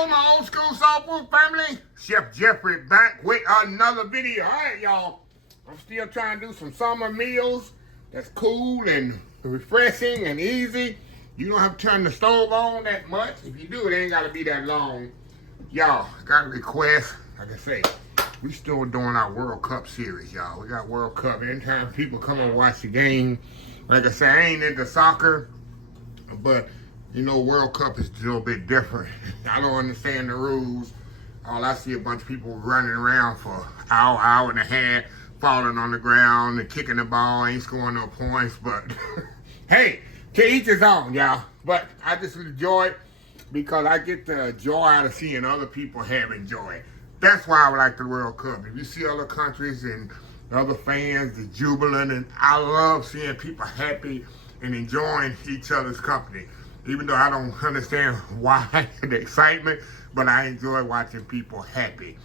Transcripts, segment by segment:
Hello, my old school soul food family. Chef Jeffrey back with another video. All right, y'all. I'm still trying to do some summer meals that's cool and refreshing and easy. You don't have to turn the stove on that much. If you do, it ain't got to be that long. Y'all, got a request. Like I say, we still doing our World Cup series, y'all. We got World Cup. Anytime people come and watch the game, like I say, I ain't into soccer, but you know, World Cup is a little bit different. I don't understand the rules. All I see a bunch of people running around for an hour and a half, falling on the ground and kicking the ball, ain't scoring no points. But hey, to each his own, y'all. But I just enjoy it because I get the joy out of seeing other people having joy. That's why I like the World Cup. If you see other countries and other fans, the jubilant, and I love seeing people happy and enjoying each other's company. Even though I don't understand why the excitement, but I enjoy watching people happy.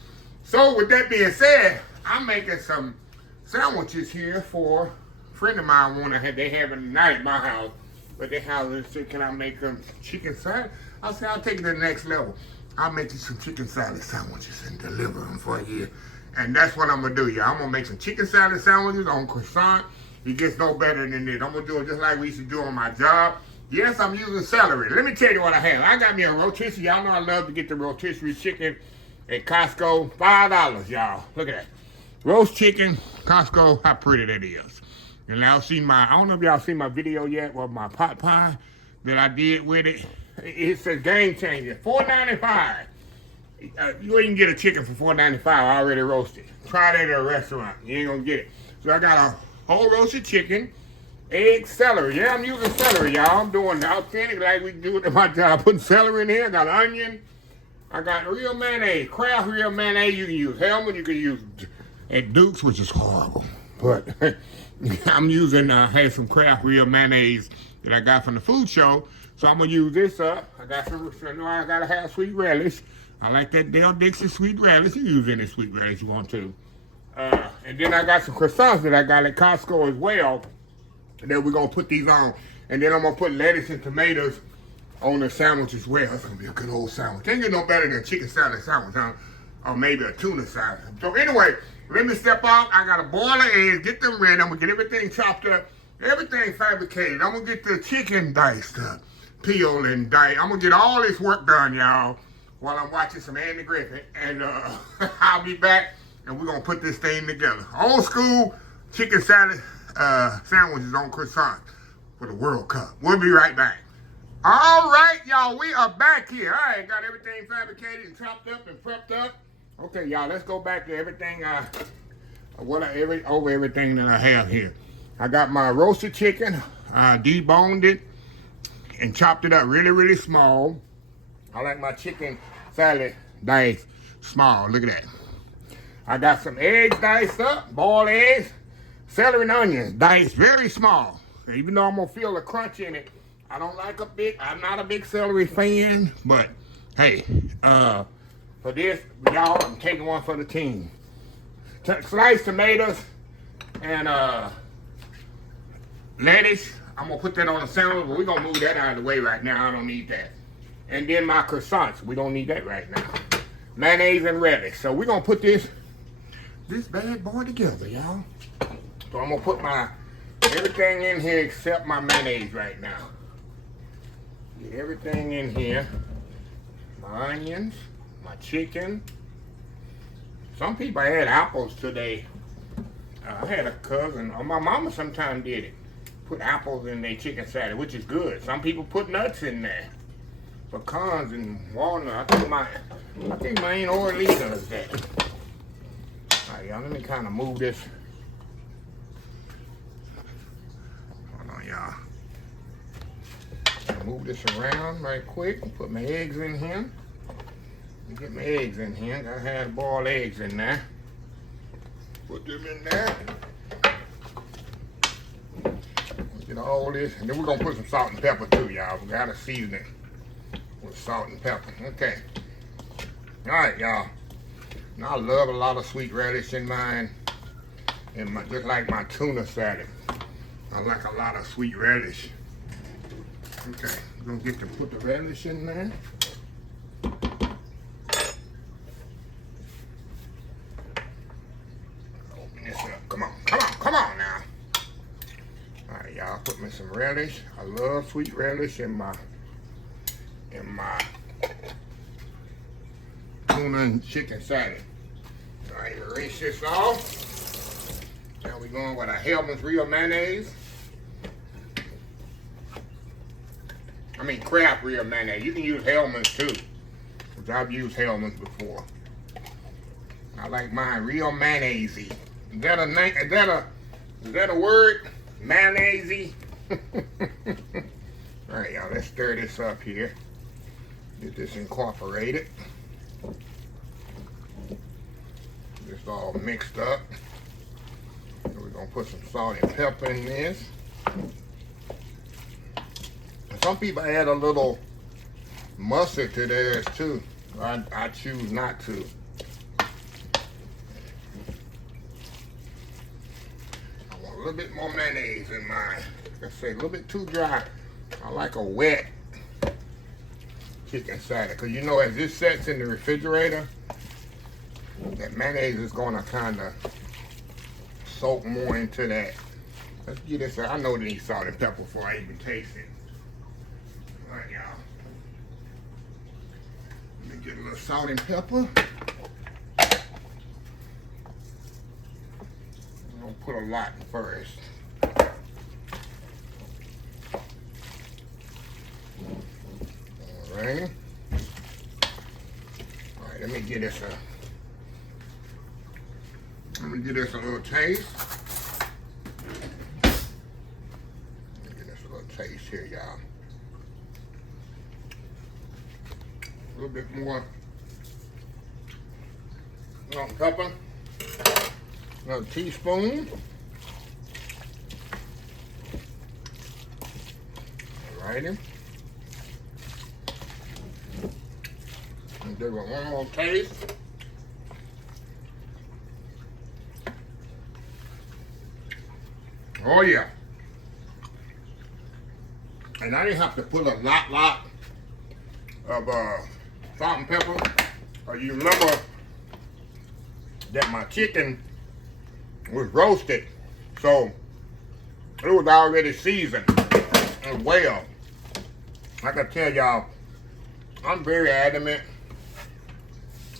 So with that being said, I'm making some sandwiches here for a friend of mine. They having tonight at my house, but they have said, can I make them chicken salad? I said, I'll take it to the next level. I'll make you some chicken salad sandwiches and deliver them for you. And that's what I'm gonna do, y'all. I'm gonna make some chicken salad sandwiches on croissant. It gets no better than this. I'm gonna do it just like we used to do on my job. Yes, I'm using celery. Let me tell you what I have. I got me a rotisserie. Y'all know I love to get the rotisserie chicken at Costco. $5, y'all. Look at that. Roast chicken, Costco. How pretty that is. And y'all seen I don't know if y'all seen my video yet with my pot pie that I did with it. It's a game changer. $4.95. You ain't get a chicken for $4.95 already roasted. Try that at a restaurant. You ain't gonna get it. So I got a whole roasted chicken. Egg, celery. Yeah, I'm using celery, y'all. I'm doing authentic like we do it at my job. Putting celery in here. I got onion. I got real mayonnaise. Kraft real mayonnaise. You can use Hellmans. You can use at Duke's, which is horrible. But I'm using, had some Kraft real mayonnaise that I got from the food show. So I'm going to use this up. I got some, I got to have sweet relish. I like that Del Dixie sweet relish. You use any sweet relish you want to. And then I got some croissants that I got at Costco as well. And then we're going to put these on. And then I'm going to put lettuce and tomatoes on the sandwich as well. It's going to be a good old sandwich. Can't get no better than a chicken salad sandwich, huh? Or maybe a tuna salad. So anyway, let me step out. I got to boil the eggs, get them ready. I'm going to get everything chopped up, everything fabricated. I'm going to get the chicken diced up, peeled and diced. I'm going to get all this work done, y'all, while I'm watching some Andy Griffin. And I'll be back, and we're going to put this thing together. Old school chicken salad sandwiches on croissant for the World Cup. We'll be right back. All right, y'all, we are back here. All right, got everything fabricated and chopped up and prepped up. Okay, y'all, let's go back to everything over everything that I have here. I got my roasted chicken, deboned it and chopped it up really, really small. I like my chicken salad diced small. Look at that. I got some eggs diced up, boiled eggs. Celery and onions, diced very small. Even though I'm gonna feel the crunch in it, I'm not a big celery fan, but hey, for this, y'all, I'm taking one for the team. Sliced tomatoes and lettuce. I'm gonna put that on the sandwich, but we're gonna move that out of the way right now. I don't need that. And then my croissants, we don't need that right now. Mayonnaise and relish. So we're gonna put this bad boy together, y'all. So I'm gonna put everything in here except my mayonnaise right now. Get everything in here. My onions, my chicken. Some people add apples today. I had a cousin, or my mama sometimes did it. Put apples in their chicken salad, which is good. Some people put nuts in there. Pecans and walnuts. I think my Aunt Orly does that. All right, y'all, let me kind of move this. Y'all. Move this around right quick. Put my eggs in here. Get my eggs in here. Gotta have boiled eggs in there. Put them in there. Get all this. And then we're gonna put some salt and pepper too, y'all. We gotta season it with salt and pepper. Okay. Alright, y'all. Now I love a lot of sweet relish in mine. And just like my tuna salad. I like a lot of sweet relish. Okay, we're gonna put the relish in there. relish. I love sweet relish in my tuna and chicken salad. All right, rinse this off. Now we're going with a Hellman's real mayonnaise. I mean Kraft real mayonnaise. You can use Hellman's too, which I've used Hellman's before. I like mine real mayonnaise-y. Is that a name? Is that a word? Mayonnaise-y. All right, y'all. Let's stir this up here. Get this incorporated. This all mixed up. So we're gonna put some salt and pepper in this. Some people add a little mustard to theirs too. I choose not to. I want a little bit more mayonnaise in mine. Let's say a little bit too dry. I like a wet chicken salad, because you know as this sets in the refrigerator, that mayonnaise is going to kind of soak more into that. Let's get this. I know they need salt and pepper before I even taste it. All right, y'all. Let me get a little salt and pepper. I'm going to put a lot first. All right. All right, let me give this a little taste. Let me get this a little taste here, y'all. A little bit more salt and pepper. Another teaspoon. All righty. And give it one more taste. Oh yeah. And I didn't have to put a lot of salt and pepper. You remember that my chicken was roasted, so it was already seasoned as well. Like I tell y'all, I'm very adamant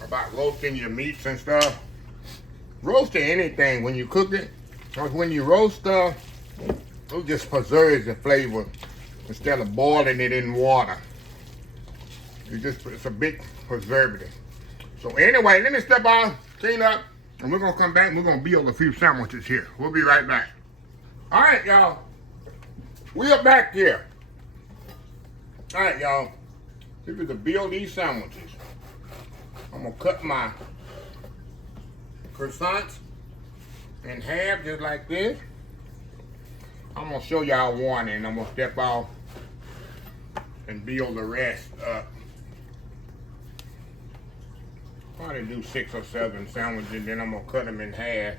about roasting your meats and stuff. Roasting anything when you cook it, because when you roast stuff, it just preserves the flavor instead of boiling it in water. It's a big preservative. So anyway, let me step out, clean up, and we're gonna come back and we're gonna build a few sandwiches here. We'll be right back. All right, y'all. We are back here. All right, y'all. This is to build these sandwiches. I'm gonna cut my croissants in half just like this. I'm gonna show y'all one and I'm gonna step off and build the rest up. Probably do 6 or 7 sandwiches, then I'm gonna cut them in half.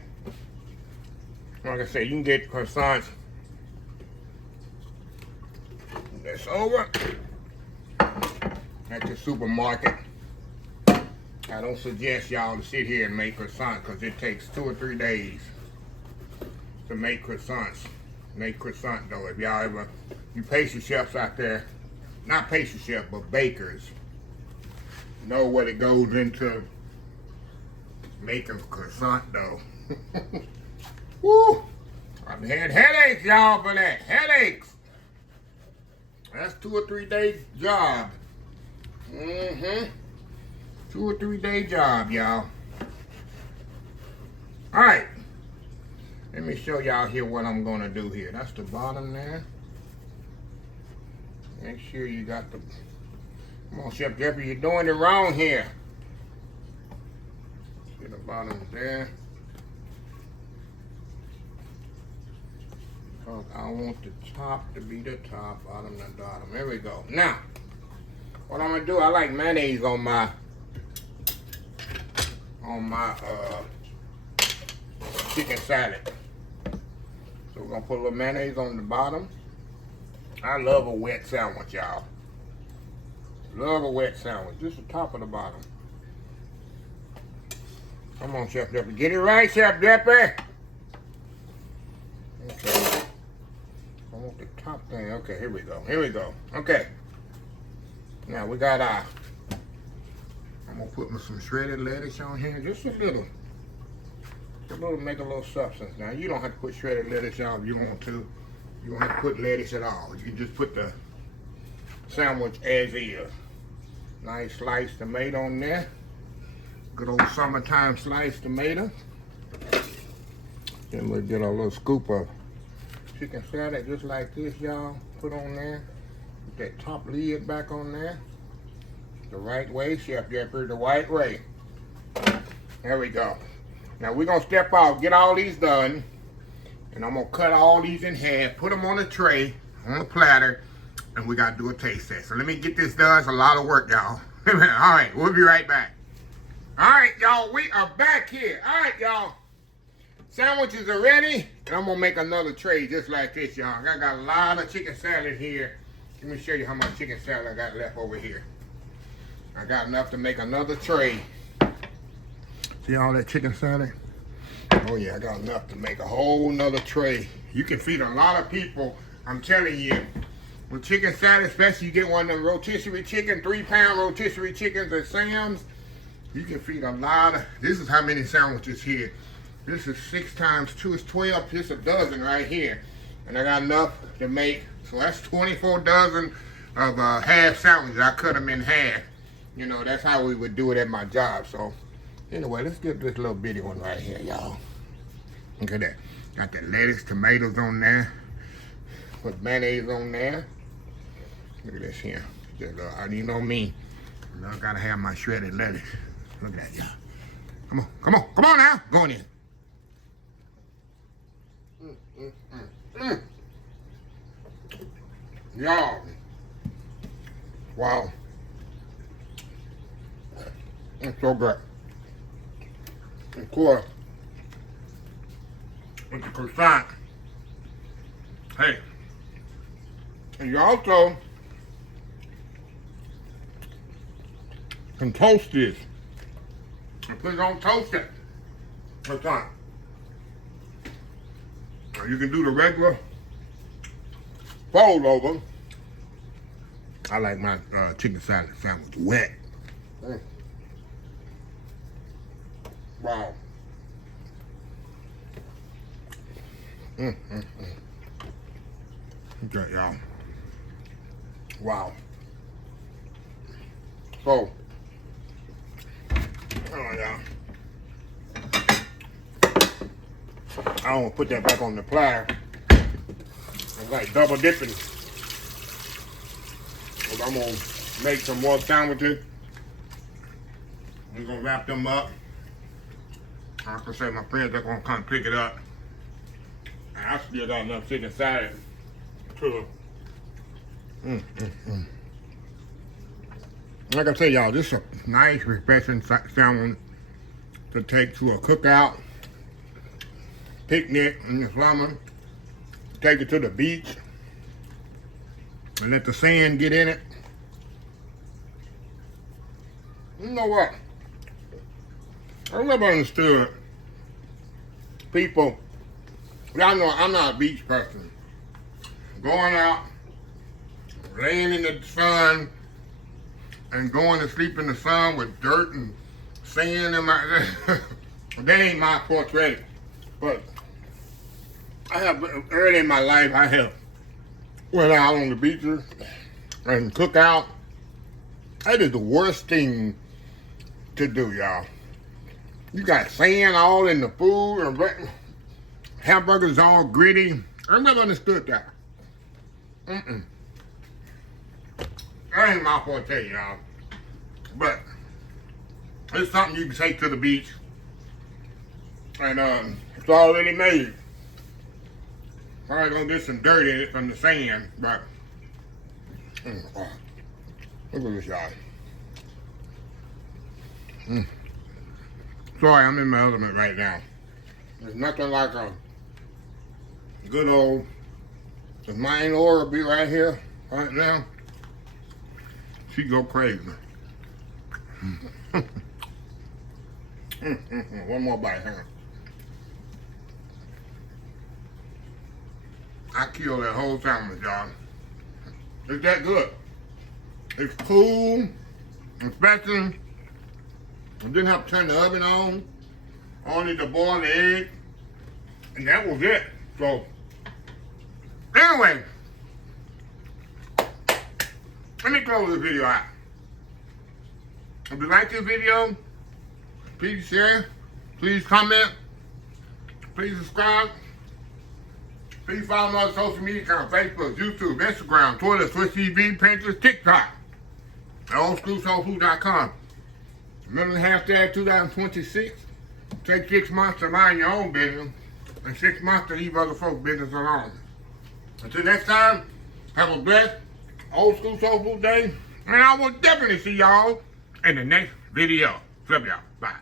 Like I said, you can get croissants that's over at the supermarket. I don't suggest y'all to sit here and make croissants because it takes 2 or 3 days to make croissants. Make croissant dough. If y'all ever, you pastry chefs out there, not pastry chefs, but bakers, know what it goes into making croissant dough. Woo! I've had headaches, y'all, for that. Headaches. That's 2 or 3 day job. 2 or 3 day job, y'all. All right. Let me show y'all here what I'm gonna do here. That's the bottom there. Make sure you got the, come on, Chef Jeffrey, you're doing it wrong here. Get the bottom there. Because I want the top to be the top, bottom the bottom. There we go. Now, what I'm gonna do, I like mayonnaise on my chicken salad. So we're gonna put a little mayonnaise on the bottom. I love a wet sandwich, y'all. Love a wet sandwich. Just the top of the bottom. Come on, Chef Deppy. Get it right, Chef Deppy. Okay. Come want the top thing. Okay, here we go. Here we go. Okay. Now we got our, I'm gonna put some shredded lettuce on here, just a little. Make a little substance. Now you don't have to put shredded lettuce on if you want to. You don't have to put lettuce at all. You can just put the sandwich as is. Nice sliced tomato on there. Good old summertime sliced tomato. Then we'll get a little scoop of chicken salad just like this, y'all. Put on there. Put that top lid back on there. The right way, Chef Jeffrey, the right way. There we go. Now we're gonna step out, get all these done, and I'm gonna cut all these in half, put them on a tray, on a platter, and we gotta do a taste test. So let me get this done. It's a lot of work, y'all. All right, we'll be right back. All right, y'all, we are back here. All right, y'all. Sandwiches are ready, and I'm gonna make another tray just like this, y'all. I got a lot of chicken salad here. Let me show you how much chicken salad I got left over here. I got enough to make another tray. See all that chicken salad? Oh yeah, I got enough to make a whole nother tray. You can feed a lot of people, I'm telling you. With chicken salad, especially you get one of them rotisserie chicken, 3-pound rotisserie chickens at Sam's, you can feed a lot of, this is how many sandwiches here. This is 6 times 2 is 12, just a dozen right here. And I got enough to make, so that's 24 dozen of half sandwiches. I cut them in half. You know, that's how we would do it at my job, so. Anyway, let's get this little bitty one right here, y'all. Look at that. Got the lettuce, tomatoes on there. Put mayonnaise on there. Look at this here. Just, you know me. I gotta have my shredded lettuce. Look at that, y'all. Come on, come on, come on now. Go in there. Y'all. Wow. It's so good. Of course, with the croissant, hey, and you also can toast this and put it on toaster croissant. Or you can do the regular fold over. I like my chicken salad sandwich wet. Wow. Okay, y'all. Wow. So, y'all. I don't want to put that back on the platter. It's like double dipping. Because I'm going to make some more sandwiches. We're going to wrap them up. I can say my friends are gonna come pick it up. And I still got enough chicken salad to Like I tell y'all, this is a nice, refreshing sandwich to take to a cookout, picnic in the summer, take it to the beach, and let the sand get in it. You know what? I never understood people, y'all know I'm not a beach person, going out, laying in the sun, and going to sleep in the sun with dirt and sand in my, that ain't my portrait. But I have, early in my life, I have went out on the beaches and cook out. That is the worst thing to do, y'all. You got sand all in the food, and hamburgers all gritty. I never understood that. That ain't my forte, y'all. But it's something you can take to the beach, and it's already made. Probably gonna get some dirt in it from the sand, but look at this, y'all. Sorry, I'm in my element right now. There's nothing like a good old, if my Aunt Laura be right here, right now, she'd go crazy. One more bite, hang on. I killed that whole sandwich, y'all. It's that good. It's cool, especially. I didn't have to turn the oven on. Only to boil the egg. And that was it. So, anyway. Let me close this video out. If you like this video, please share, please comment, please subscribe. Please follow my social media accounts, Facebook, YouTube, Instagram, Twitter, Twitch TV, Pinterest, TikTok, and oldschoolsoulfood.com. Remember the hashtag 2026. Take 6 months to mind your own business and 6 months to leave other folks' business alone. Until next time, have a blessed Old School Soul Food Day, and I will definitely see y'all in the next video. Love y'all. Bye.